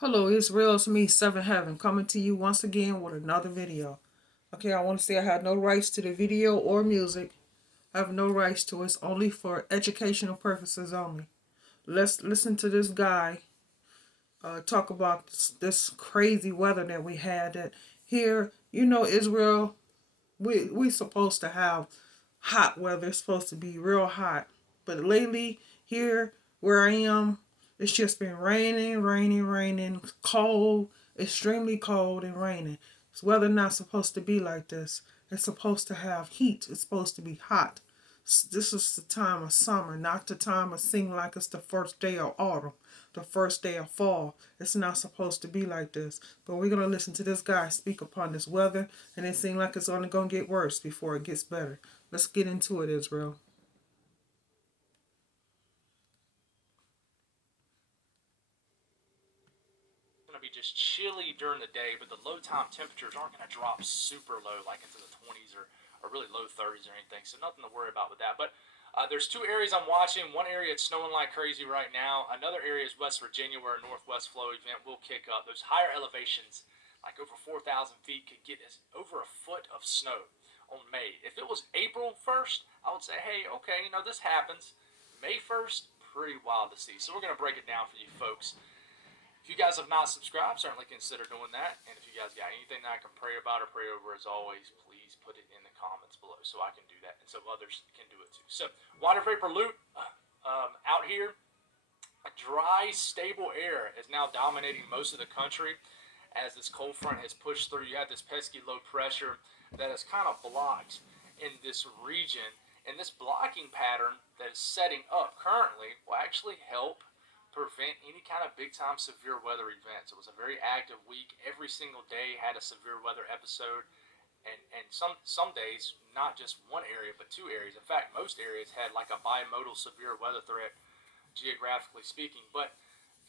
Hello, Israel. It's me, Seven Heaven, coming to you once again with another video. Okay, I want to say I have no rights to the video or music. I have no rights to it. It's only for educational purposes only. Let's listen to this guy talk about this crazy weather that we had. That here, Israel, we supposed to have hot weather. It's supposed to be real hot, but lately here where I am, it's just been raining, raining, raining, cold, extremely cold and raining. This weather not supposed to be like this. It's supposed to have heat. It's supposed to be hot. This is the time of summer, not the time of seem like it's the first day of autumn, the first day of fall. It's not supposed to be like this. But we're gonna listen to this guy speak upon this weather, and it seems like it's only gonna get worse before it gets better. Let's get into it, Israel. Going to be just chilly during the day, but the low time temperatures aren't going to drop super low, like into the 20s or really low 30s or anything. So nothing to worry about with that. But there's two areas I'm watching. One area it's snowing like crazy right now. Another area is West Virginia, where a northwest flow event will kick up. Those higher elevations, like over 4,000 feet, could get over a foot of snow on May. If it was April 1st, I would say, hey, okay, this happens. May 1st, pretty wild to see. So we're going to break it down for you folks. If you guys have not subscribed, certainly consider doing that. And if you guys got anything that I can pray about or pray over, as always, please put it in the comments below so I can do that and so others can do it too. So, water vapor loop out here. A dry, stable air is now dominating most of the country as this cold front has pushed through. You have this pesky low pressure that is kind of blocked in this region. And this blocking pattern that is setting up currently will actually help prevent any kind of big time severe weather events. It was a very active week. Every single day had a severe weather episode. And some days, not just one area, but two areas. In fact, most areas had like a bimodal severe weather threat, geographically speaking. But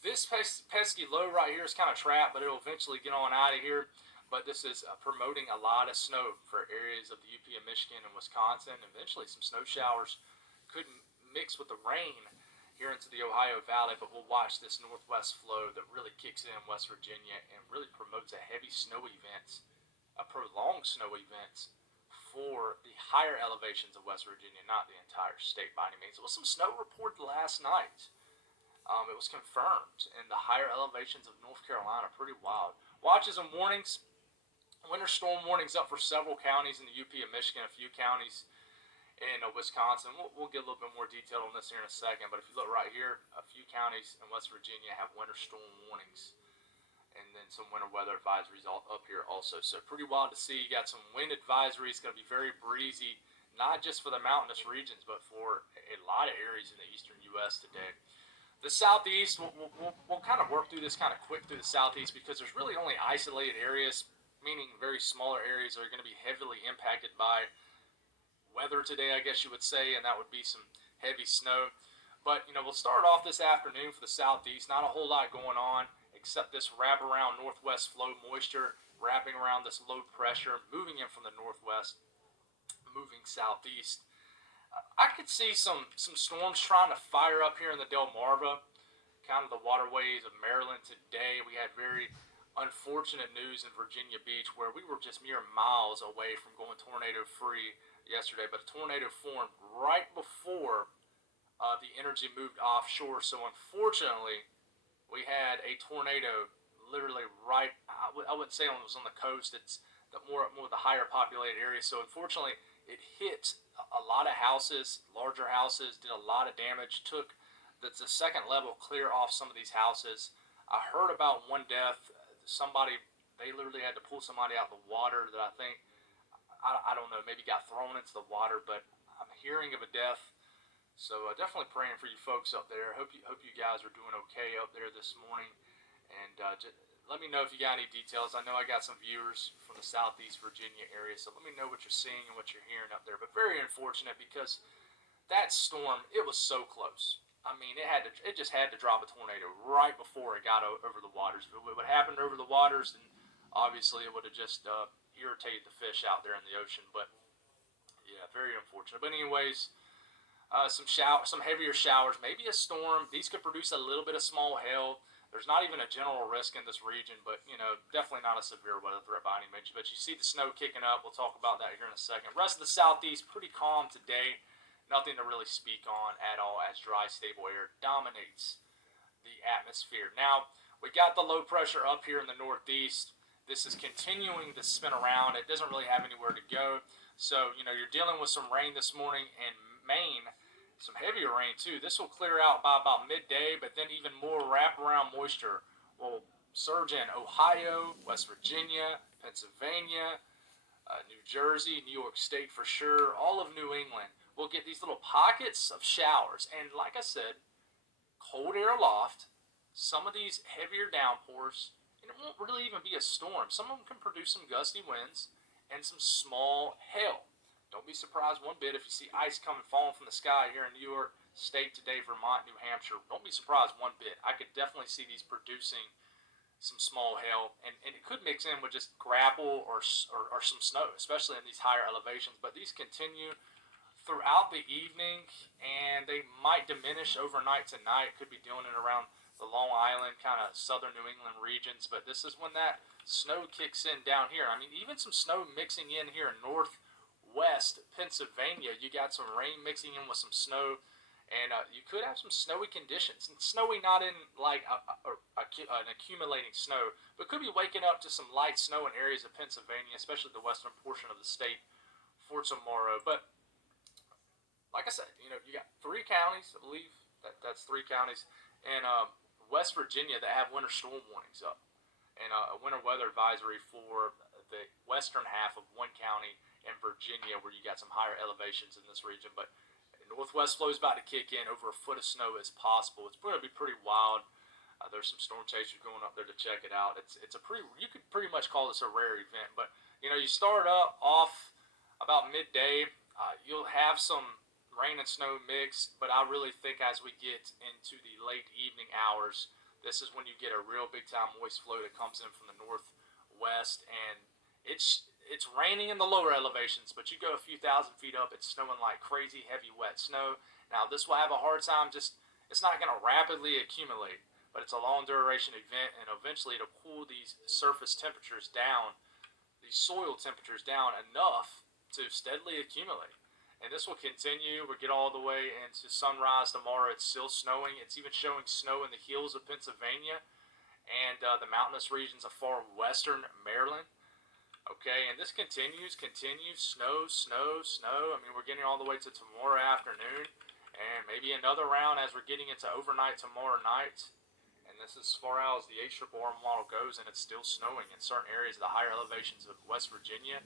this pesky low right here is kind of trapped, but it'll eventually get on out of here. But this is promoting a lot of snow for areas of the UP and Michigan and Wisconsin. Eventually, some snow showers could mix with the rain here into the Ohio Valley. But we'll watch this northwest flow that really kicks in West Virginia and really promotes a heavy snow events, a prolonged snow events for the higher elevations of West Virginia, not the entire state by any means. There was some snow reported last night. It was confirmed in the higher elevations of North Carolina. Pretty wild. Watches and warnings. Winter storm warnings up for several counties in the UP and Michigan, a few counties in Wisconsin. We'll get a little bit more detail on this here in a second. But if you look right here, a few counties in West Virginia have winter storm warnings. And then some winter weather advisories up here also. So pretty wild to see. You got some wind advisories. It's going to be very breezy, not just for the mountainous regions, but for a lot of areas in the eastern U.S. today. The southeast, we'll kind of work through this kind of quick through the southeast because there's really only isolated areas, meaning very smaller areas that are going to be heavily impacted by weather today, I guess you would say, and that would be some heavy snow. But, we'll start off this afternoon for the southeast. Not a whole lot going on except this wraparound northwest flow moisture wrapping around this low pressure, moving in from the northwest, moving southeast. I could see some storms trying to fire up here in the Delmarva, kind of the waterways of Maryland today. We had very unfortunate news in Virginia Beach where we were just mere miles away from going tornado free yesterday, but a tornado formed right before the energy moved offshore. So unfortunately, we had a tornado literally right. I wouldn't say it was on the coast. It's more the higher populated area. So unfortunately, it hit a lot of houses, larger houses, did a lot of damage. Took the second level clear off some of these houses. I heard about one death. Somebody they literally had to pull somebody out of the water that I think I don't know maybe got thrown into the water, but I'm hearing of a death. So definitely praying for you folks up there. Hope you guys are doing okay up there this morning. And just let me know if you got any details. I know I got some viewers from the Southeast Virginia area, so let me know what you're seeing and what you're hearing up there. But very unfortunate because that storm, it was so close. I mean, it just had to drop a tornado right before it got over the waters. If it would have happened over the waters, then obviously it would have just irritated the fish out there in the ocean. But yeah, very unfortunate. But anyways, some heavier showers, maybe a storm. These could produce a little bit of small hail. There's not even a general risk in this region, but definitely not a severe weather threat by any means. But you see the snow kicking up. We'll talk about that here in a second. Rest of the southeast pretty calm today. Nothing to really speak on at all as dry, stable air dominates the atmosphere. Now, we got the low pressure up here in the northeast. This is continuing to spin around. It doesn't really have anywhere to go. So, you're dealing with some rain this morning in Maine, some heavier rain too. This will clear out by about midday, but then even more wraparound moisture will surge in Ohio, West Virginia, Pennsylvania, New Jersey, New York State for sure, all of New England. We'll get these little pockets of showers. And like I said, cold air aloft, some of these heavier downpours, and it won't really even be a storm. Some of them can produce some gusty winds and some small hail. Don't be surprised one bit if you see ice coming falling from the sky here in New York State today, Vermont, New Hampshire. Don't be surprised one bit. I could definitely see these producing some small hail, and it could mix in with just gravel or some snow, especially in these higher elevations. But these continue throughout the evening, and they might diminish overnight tonight. Could be doing it around the Long Island, kind of southern New England regions. But this is when that snow kicks in down here. I mean, even some snow mixing in here in northwest Pennsylvania. You got some rain mixing in with some snow. And you could have some snowy conditions. And snowy not in like an accumulating snow, but could be waking up to some light snow in areas of Pennsylvania, especially the western portion of the state for tomorrow. But like I said, you got 3 counties, I believe that's 3 counties in West Virginia that have winter storm warnings up, and a winter weather advisory for the western half of one county in Virginia, where you got some higher elevations in this region. But northwest flow is about to kick in. Over a foot of snow is possible. It's going to be pretty wild. There's some storm chasers going up there to check it out. It's a pretty, you could pretty much call this a rare event. But you start up off about midday. You'll have some rain and snow mix, but I really think as we get into the late evening hours, this is when you get a real big time moist flow that comes in from the northwest, and it's raining in the lower elevations, but you go a few thousand feet up, it's snowing like crazy, heavy, wet snow. Now, this will have a hard time it's not going to rapidly accumulate, but it's a long duration event, and eventually it'll cool these surface temperatures down, these soil temperatures down enough to steadily accumulate. And this will continue. We'll get all the way into sunrise tomorrow. It's still snowing. It's even showing snow in the hills of Pennsylvania and the mountainous regions of far western Maryland. Okay, and this continues, snow. I mean, we're getting all the way to tomorrow afternoon, and maybe another round as we're getting into overnight tomorrow night. And this is as far out as the H-R model goes, and it's still snowing in certain areas of the higher elevations of West Virginia.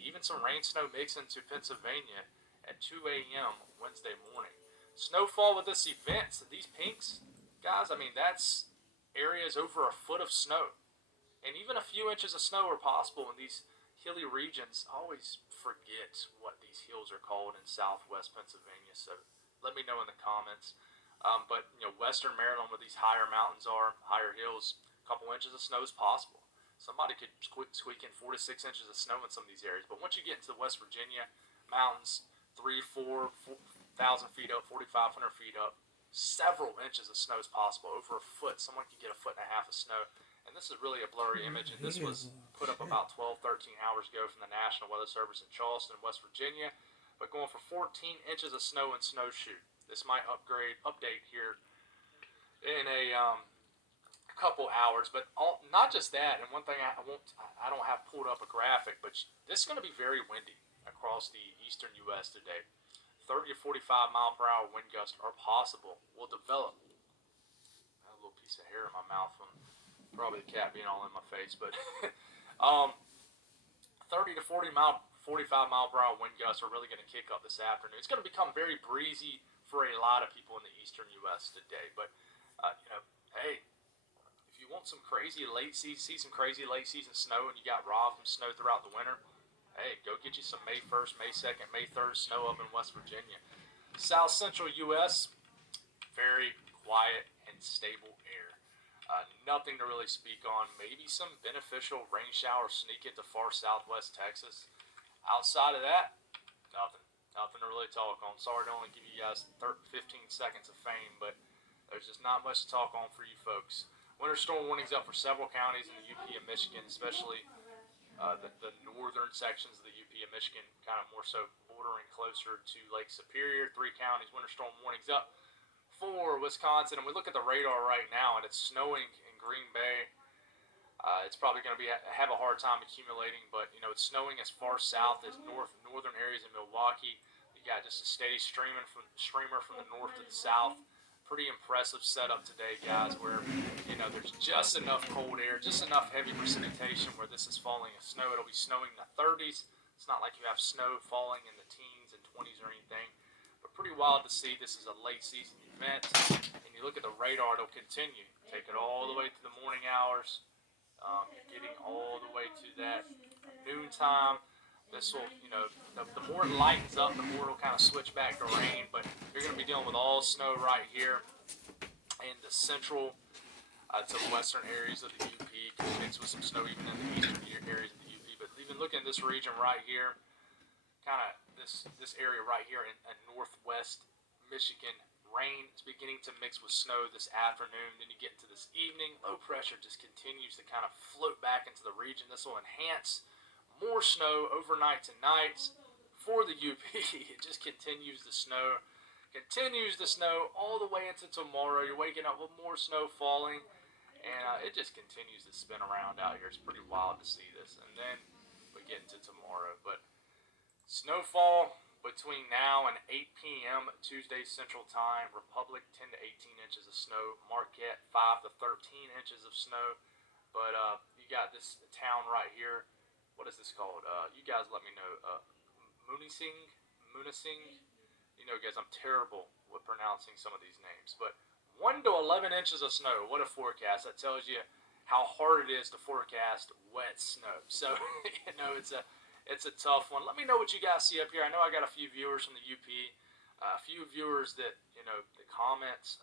Even some rain snow mix into Pennsylvania at 2 a.m. Wednesday morning. Snowfall with this event, these pinks, guys, I mean, that's areas over a foot of snow. And even a few inches of snow are possible in these hilly regions. I always forget what these hills are called in southwest Pennsylvania, so let me know in the comments. But western Maryland, where these higher mountains are, higher hills, a couple inches of snow is possible. Somebody could squeak in 4 to 6 inches of snow in some of these areas. But once you get into the West Virginia mountains, 4,000 feet up, 4,500 feet up, several inches of snow is possible. Over a foot, someone could get a foot and a half of snow. And this is really a blurry image, and this was put up about 12, 13 hours ago from the National Weather Service in Charleston, West Virginia. But going for 14 inches of snow and snowshoe. This might update here in a couple hours. But not just that, and one thing I don't have pulled up a graphic, but this is going to be very windy across the eastern U.S. today. 30 to 45 mile per hour wind gusts are possible. Will develop. I have a little piece of hair in my mouth from probably the cat being all in my face, but 30 to 45 mile per hour wind gusts are really going to kick up this afternoon. It's going to become very breezy for a lot of people in the eastern U.S. today. But hey, if you want some crazy late season, snow, and you got raw from snow throughout the winter, hey, go get you some May 1st, May 2nd, May 3rd snow up in West Virginia. South central U.S., very quiet and stable air. Nothing to really speak on. Maybe some beneficial rain showers sneak into far southwest Texas. Outside of that, nothing to really talk on. Sorry to only give you guys 15 seconds of fame, but there's just not much to talk on for you folks. Winter storm warnings up for several counties in the UP and Michigan, especially the northern sections of the UP and Michigan, kind of more so bordering closer to Lake Superior. 3 counties, winter storm warnings up for Wisconsin. And we look at the radar right now, and it's snowing in Green Bay. It's probably going to have a hard time accumulating, but it's snowing as far south as northern areas in Milwaukee. You got just a steady streamer from the north to the south. Pretty impressive setup today, guys, where there's just enough cold air, just enough heavy precipitation where this is falling as snow. It'll be snowing in the 30s. It's not like you have snow falling in the teens and 20s or anything, but pretty wild to see. This is a late season event, and you look at the radar, it'll continue. Take it all the way to the morning hours. Getting all the way to that noontime. This will, the more it lightens up, the more it'll kind of switch back to rain. But you're going to be dealing with all snow right here in the central to western areas of the UP. Mixed with some snow even in the eastern areas of the UP. But even looking at this region right here, kind of this area right here in northwest Michigan, rain is beginning to mix with snow this afternoon. Then you get into this evening, low pressure just continues to kind of float back into the region. This will enhance more snow overnight tonight for the UP. It just continues to snow all the way into tomorrow. You're waking up with more snow falling, and it just continues to spin around out here. It's pretty wild to see this. And then we get into tomorrow, but snowfall between now and 8 p.m. Tuesday Central Time. Republic 10 to 18 inches of snow. Marquette 5 to 13 inches of snow. But you got this town right here. What is this called? You guys let me know. Munising. Guys, I'm terrible with pronouncing some of these names. But 1 to 11 inches of snow. What a forecast. That tells you how hard it is to forecast wet snow. So, it's a tough one. Let me know what you guys see up here. I know I got a few viewers from the UP, a few viewers that, that comment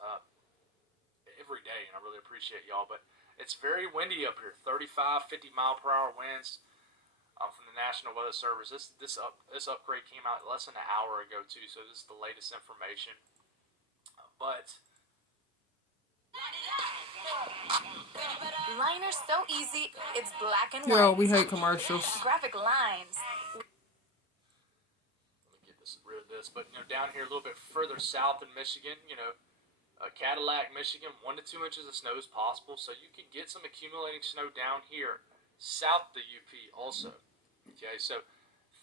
every day, and I really appreciate y'all. But it's very windy up here, 35, 50 mile per hour winds from the National Weather Service. This upgrade came out less than an hour ago, too, so this is the latest information. But Liner's so easy, it's black and Yo, white. we hate commercials. Graphic lines. let me get rid of this. But down here a little bit further south in Michigan, Cadillac, Michigan, 1 to 2 inches of snow is possible. So you can get some accumulating snow down here south of the UP also. Okay, so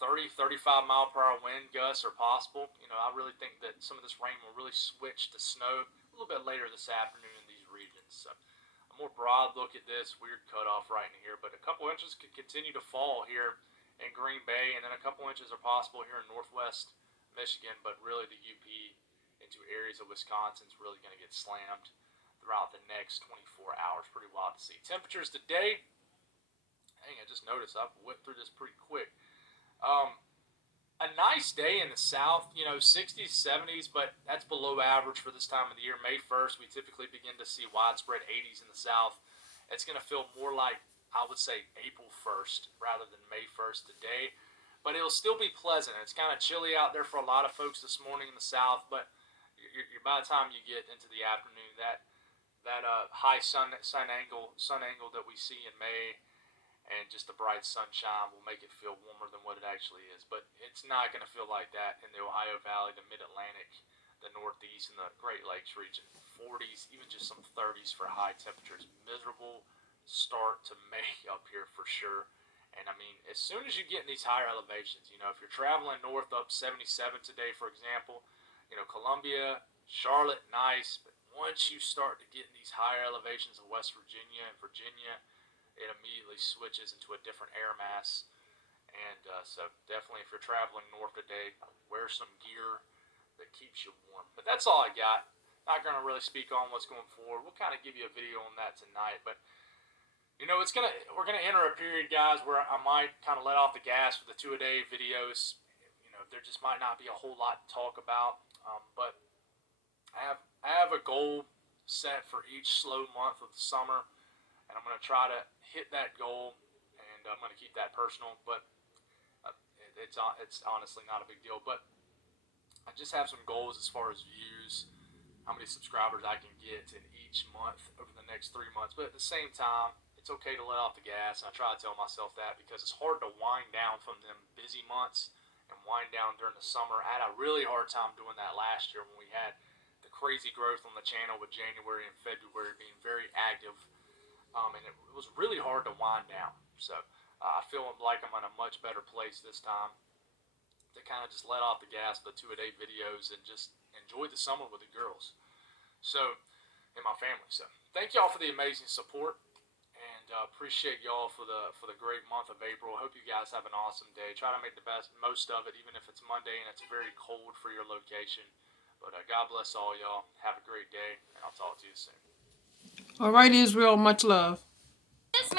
30, 35 mile per hour wind gusts are possible. I really think that some of this rain will really switch to snow a little bit later this afternoon in these regions. So a more broad look at this, weird cutoff right in here, but a couple inches could continue to fall here in Green Bay, and then a couple inches are possible here in northwest Michigan, but really the UP into areas of Wisconsin is really going to get slammed throughout the next 24 hours. Pretty wild to see. Temperatures today, dang, I just noticed I've went through this pretty quick. A nice day in the south, 60s, 70s, but that's below average for this time of the year. May 1st, we typically begin to see widespread 80s in the south. It's going to feel more like, I would say, April 1st rather than May 1st today. But it'll still be pleasant. It's kind of chilly out there for a lot of folks this morning in the south, but by the time you get into the afternoon, that high sun angle that we see in May, and just the bright sunshine will make it feel warmer than what it actually is. But it's not going to feel like that in the Ohio Valley, the Mid-Atlantic, the Northeast, and the Great Lakes region. 40s, even just some 30s for high temperatures. Miserable start to May up here for sure. And, I mean, as soon as you get in these higher elevations, if you're traveling north up 77 today, for example, Columbia, Charlotte, nice. But once you start to get in these higher elevations of West Virginia and Virginia, it immediately switches into a different air mass. And so definitely if you're traveling north today, wear some gear that keeps you warm. But that's all I got. Not going to really speak on what's going forward. We'll kind of give you a video on that tonight. But, we're going to enter a period, guys, where I might kind of let off the gas with the 2-a-day videos. There just might not be a whole lot to talk about. But I have a goal set for each slow month of the summer. And I'm going to try to hit that goal, and I'm going to keep that personal, but it's honestly not a big deal. But I just have some goals as far as views how many subscribers I can get in each month over the next 3 months. But at the same time, it's okay to let off the gas, and I try to tell myself that because it's hard to wind down from them busy months and wind down during the summer. I had a really hard time doing that last year when we had the crazy growth on the channel with January and February being very active, and it was really hard to wind down. So I feel like I'm in a much better place this time to kind of just let off the gas with the 2-a-day videos and just enjoy the summer with the girls. So, and my family. So, thank y'all for the amazing support, and appreciate y'all for the great month of April. I hope you guys have an awesome day. Try to make the most of it, even if it's Monday and it's very cold for your location. But God bless all y'all. Have a great day, and I'll talk to you soon. All right, Israel, much love.